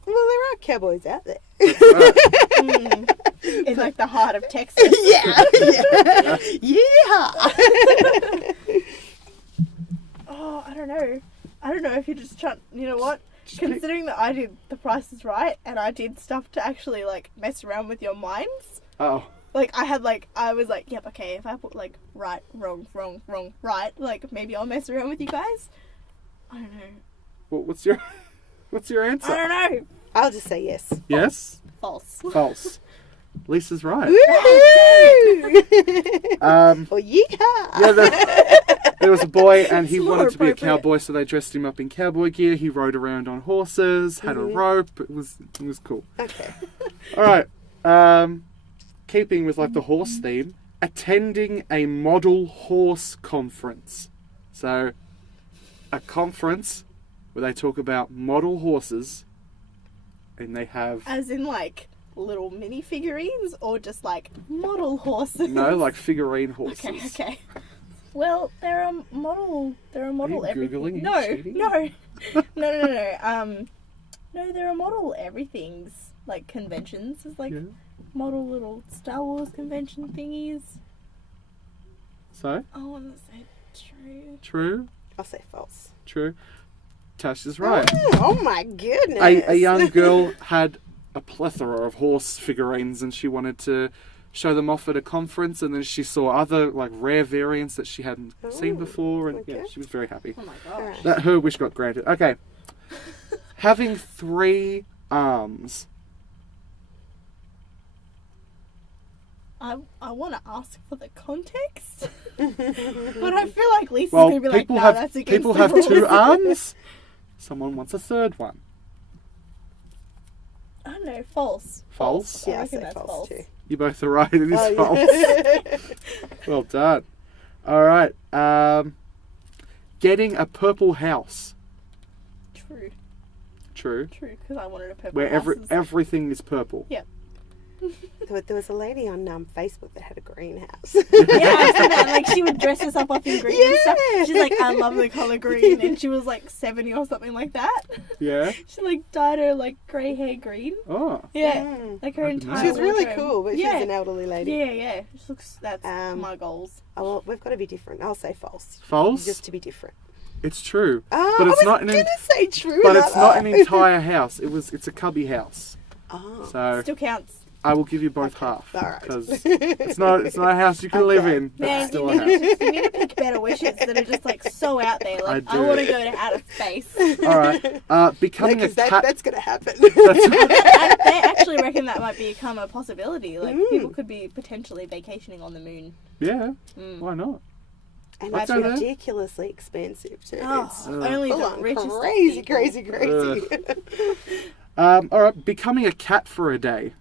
Well, there are cowboys out there. Right. In like the heart of Texas. Yeah. Oh, I don't know. I don't know if you're just trying. You know what? Considering that I did The Price is Right and I did stuff to actually like mess around with your minds. Oh. Like I was like, yep, okay. If I put like right, wrong, right, like maybe I'll mess around with you guys. I don't know. Well, what's your answer? I don't know. I'll just say yes. Yes? False. False. Lisa's right. Woohoo! Or yeehaw! Yeah, there was a boy and he It's more wanted to be a appropriate. cowboy, so they dressed him up in cowboy gear. He rode around on horses, had a rope. It was cool. Okay. All right. Keeping with like the horse theme, attending a model horse conference. So, a conference where they talk about model horses, and they have As in like little mini figurines or just like model horses? like figurine horses. Okay. Well, they're a model. They're a model. Are you Googling? No, Are you cheating? no. No, they're a model everything's like conventions. It's like Yeah. model little Star Wars convention thingies. So, I want to say true. true, I'll say false. true. Tash is right. Oh my goodness. A young girl had a plethora of horse figurines and she wanted to show them off at a conference, and then she saw other like rare variants that she hadn't seen before, and yeah, okay. she was very happy. Oh my gosh. That her wish got granted. Okay. Having 3 arms. I want to ask for the context, but I feel like Lisa's Well, gonna be like, people no, have that's against people the have rules. 2 arms. Someone wants a 3rd one. I don't know, false. False? I Yeah, I'll reckon say that's false false. too. You both are right. It is Oh, false. yeah. Well done. All right. Getting a purple house. True, True. because I wanted a purple Where house. everything is purple. Yep. There was a lady on Facebook that had a greenhouse. Yeah, I saw that. Like, she would dress herself up in green and stuff. Yeah. She's like, I love the colour green. And she was like 70 or something like that. Yeah. She like dyed her like grey hair green. Oh. Yeah. Mm. Like her I didn't know entire She was really wardrobe. cool, but yeah. she's an elderly lady. Yeah. She looks, that's my goals. Oh, well, we've got to be different. I'll say false. False? Just to be different. It's true. Oh, But it's I was not an gonna say true. But and it's I not an lied. entire house. It's a cubby house. Oh. So Still counts. I will give you both half. All right. Because it's not a house you can live Okay. in. But Man, it's still a you house. need to pick better wishes that are just like so out there. Like, I I want do. to go to outer space. All right. Becoming a Because cat. that's going to happen. They actually reckon that might become a possibility. Like, people could be potentially vacationing on the moon. Yeah. Why not? And Let's that's go there. ridiculously expensive too. Oh, It's only full the on richest crazy, people. crazy. All right. Becoming a cat for a day.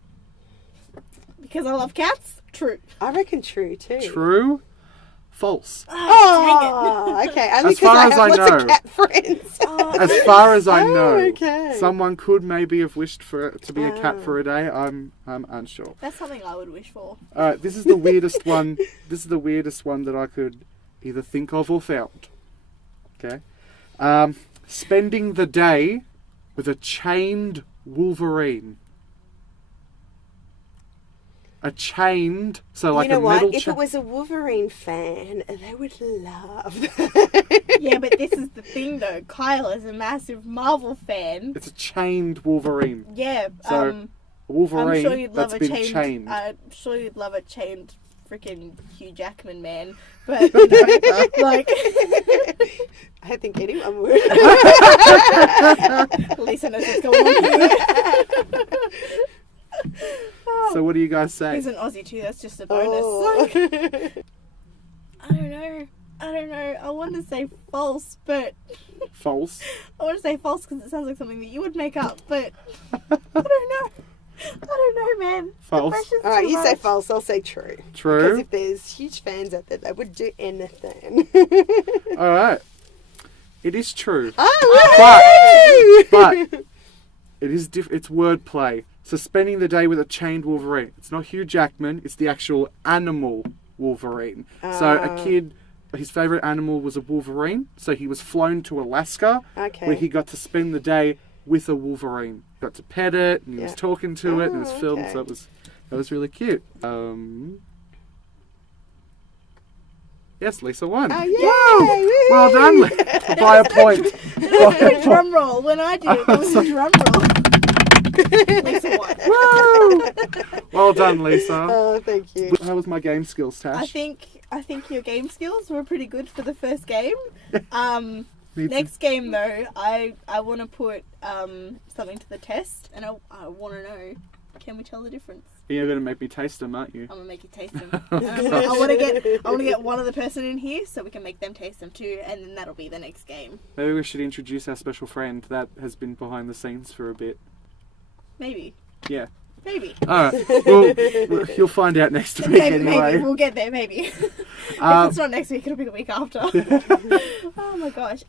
Because I love cats? True. I reckon true too. True. False. Oh, okay. Only As because far I as have I lots know. of cat friends. As far as I know, okay. someone could maybe have wished for to be a cat for a day. I'm unsure. That's something I would wish for. All right, this is the weirdest one. This is the weirdest one that I could either think of or found. Okay, spending the day with a chained Wolverine. A chained, so like you know a metal. what? If it was a Wolverine fan, they would love. Yeah, but this is the thing though. Kyle is a massive Marvel fan. It's a chained Wolverine. Yeah. So, A I'm Wolverine sure you'd love that's a been chained. chained. I'm sure you'd love a chained freaking Hugh Jackman man. But you know, like I think anyone would. Lisa knows what's going on here. So what do you guys say? He's an Aussie too, that's just a bonus. Oh. I don't know. I want to say false, but False. I want to say false because it sounds like something that you would make up, but I don't know, man. The False. pressure's All right, too you say much. false, I'll say true. Because True. if there's huge fans out there, they would do anything. All right. It is true. Oh, But it is it's wordplay. So spending the day with a chained Wolverine. It's not Hugh Jackman. It's the actual animal Wolverine. So a kid, his favourite animal was a Wolverine. So he was flown to Alaska, Okay. where he got to spend the day with a Wolverine. Got to pet it, and he was Yeah. talking to it, and it was Oh, filmed. okay. So that was really cute. Yes, Lisa won. Oh, yay! Woo! Well done, Lisa. By a point. Drum roll. When I did it, there was a drum roll. Lisa won. Woo! Well done, Lisa. Oh, thank you. How was my game skills, Tash? I think your game skills were pretty good for the first game. Me too. Next game though, I want to put something to the test, and I want to know, can we tell the difference? You're going to make me taste them, aren't you? I'm gonna make you taste them. I want to get one other person in here so we can make them taste them too, and then that'll be the next game. Maybe we should introduce our special friend that has been behind the scenes for a bit. Maybe. Yeah. Maybe. Alright. Well, you'll find out next week Maybe anyway. we'll get there. Maybe. If it's not next week, it'll be the week after. Oh my gosh.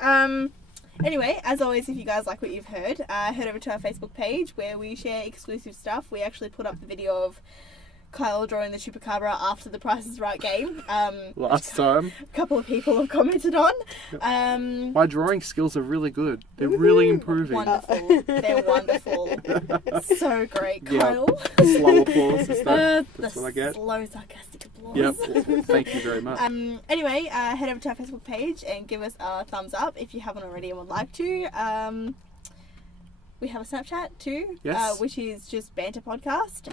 Anyway, as always, if you guys like what you've heard, head over to our Facebook page where we share exclusive stuff. We actually put up the video of Kyle drawing the Chupacabra after the Price is Right game. Last time. A couple of people have commented on. My drawing skills are really good. They're really improving. Wonderful. They're wonderful. So great, Yeah. Kyle. Slow applause. That's The what I get. slow, sarcastic applause. Yep. Thank you very much. Anyway, head over to our Facebook page and give us a thumbs up if you haven't already and would like to. We have a Snapchat too, Yes. which is just Banter Podcast.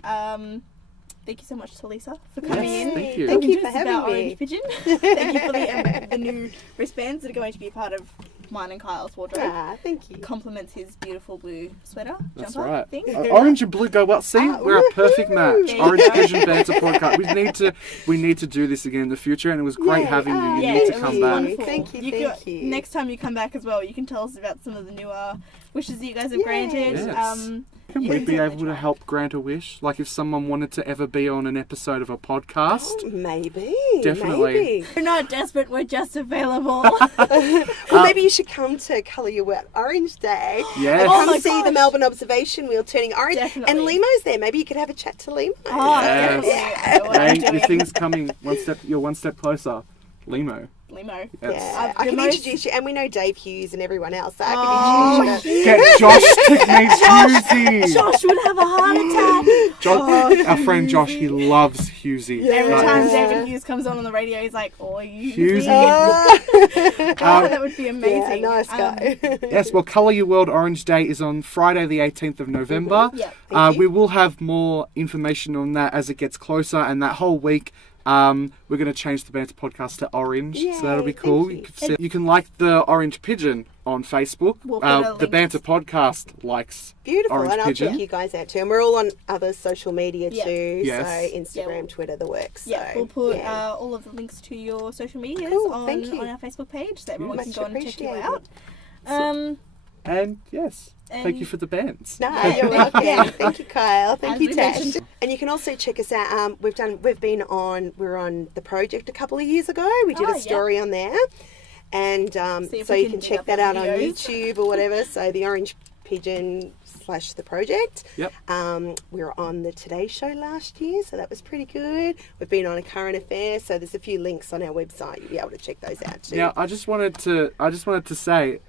Thank you so much to Lisa for coming in. Thank you. Thank you Talking to for us about having me. Orange Pigeon. Thank you for the new wristbands that are going to be a part of mine and Kyle's wardrobe. Ah, thank you. Complements his beautiful blue sweater That's jumper right. thing. Orange and blue go well. See, we're a perfect match. There you Orange go. Pigeon Banter Podcast. We need to do this again in the future, and it was great having you. You Yeah, need to it come was back. wonderful. Thank you, can- thank you. Next time you come back as well, you can tell us about some of the newer wishes that you guys have granted. Yes. Can you we can be tell able me to help grant a wish? Like if someone wanted to ever be on an episode of a podcast? Oh, maybe. Definitely. Maybe. We're not desperate, we're just available. Well, maybe you should come to Colour Your World Orange Day. Yes. And Oh come my see the gosh. Melbourne Observation Wheel turning orange. Definitely. And Limo's there. Maybe you could have a chat to Limo. Oh, Yes. definitely. I know what I'm Hey, your doing. thing's coming. You're one step closer. Limo. Limo. Yes. Yeah, The I can most- introduce you, and we know Dave Hughes and everyone else, so I Oh, can introduce you. Get Josh to meet Hughesy. Josh would have a heart attack. Our friend Josh, he loves Hughesy. Every That time is- David Hughes comes on the radio, he's like, "Oh, you." Hughes. That would be Yeah, amazing. nice guy. Yes, well, Colour Your World Orange Day is on Friday the 18th of November. Yep. Thank you. We will have more information on that as it gets closer, and that whole week we're going to change the Banter Podcast to Orange, so that'll be Yay, cool. thank You can like the Orange Pigeon on Facebook. We'll put a The link. Banter Podcast likes Beautiful, Orange and I'll Pigeon. check you guys out too. And we're all on other social media Yeah. too, Yes. so Instagram, Yeah, Twitter, the works. Yeah, so, we'll put yeah. all of the links to your social medias Cool, on thank you. our Facebook page, so everyone Much can go and check you appreciated. out. And yes, thank And- you for the bands. No, you're welcome. Yeah. Thank you, Kyle. Thank As you, we Tash. mentioned. And you can also check us out. We were on The Project a couple of years ago. We did Oh, a yeah. story on there, and See if so we you can can dig check up that the out on videos. YouTube or whatever. So the Orange Pigeon / The Project. Yep. We were on the Today Show last year, so that was pretty good. We've been on a current affair, so there's a few links on our website. You'll be able to check those out too. Now, I just wanted to say,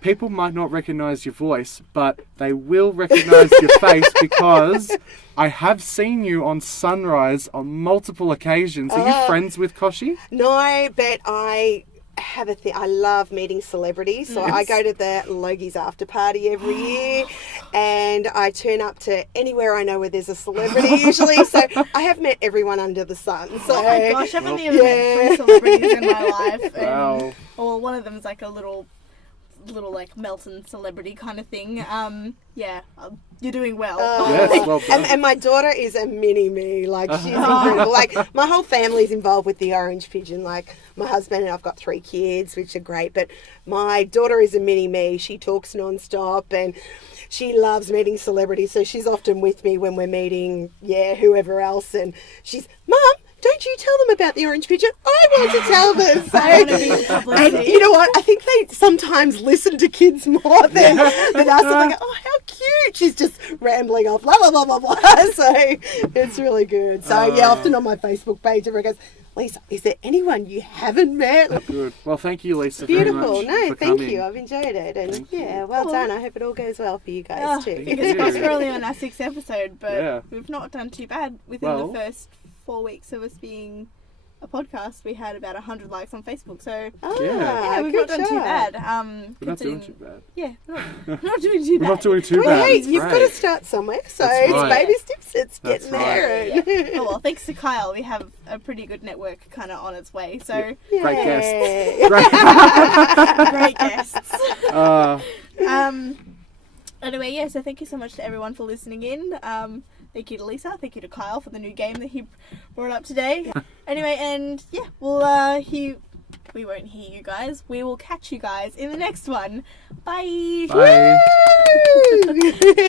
people might not recognise your voice, but they will recognise your face because I have seen you on Sunrise on multiple occasions. Are you friends with Koshi? No, but I have a thing. I love meeting celebrities, so I go to the Logie's after party every year, and I turn up to anywhere I know where there's a celebrity usually. So I have met everyone under the sun. So Oh my gosh, I've only ever yeah. met 3 celebrities in my life. And, Wow. well, one of them is like a little little like Melton celebrity kind of thing. You're doing well. Yes, well done. And my daughter is a mini me. Like, she's incredible. Like, my whole family's involved with the Orange Pigeon. Like, my husband and I've got 3 kids, which are great. But my daughter is a mini me. She talks nonstop and she loves meeting celebrities. So she's often with me when we're meeting, whoever else. And she's, Mum, don't you tell them about the Orange Pigeon? I want to tell them. So, I want to be in publicity. and you know what? I think they sometimes listen to kids more than us. And they go, oh, how cute. She's just rambling off, blah, blah, blah, blah, blah. So it's really good. So, often on my Facebook page, everyone goes, Lisa, is there anyone you haven't met? Good. Well, thank you, Lisa, Beautiful. very much No, for thank coming. you. I've enjoyed it. And well done. I hope it all goes well for you guys too. Fingers crossed, we're only on our 6th episode, but Yeah. we've not done too bad. Within the first 4 weeks of us being a podcast, we had about 100 likes on Facebook. So we've not done too bad. We're not doing too bad. Yeah, we're not doing too bad. We're not doing too Well, bad. hey, It's you've got great. to start somewhere. So That's it's right. baby steps. It's That's getting there. Oh, well, thanks to Kyle, we have a pretty good network kind of on its way. So Great guests. Yay. great guests. Uh, Anyway, so thank you so much to everyone for listening in. Thank you to Lisa. Thank you to Kyle for the new game that he brought up today. Anyway, and we'll we won't hear you guys. We will catch you guys in the next one. Bye. bye. Woo!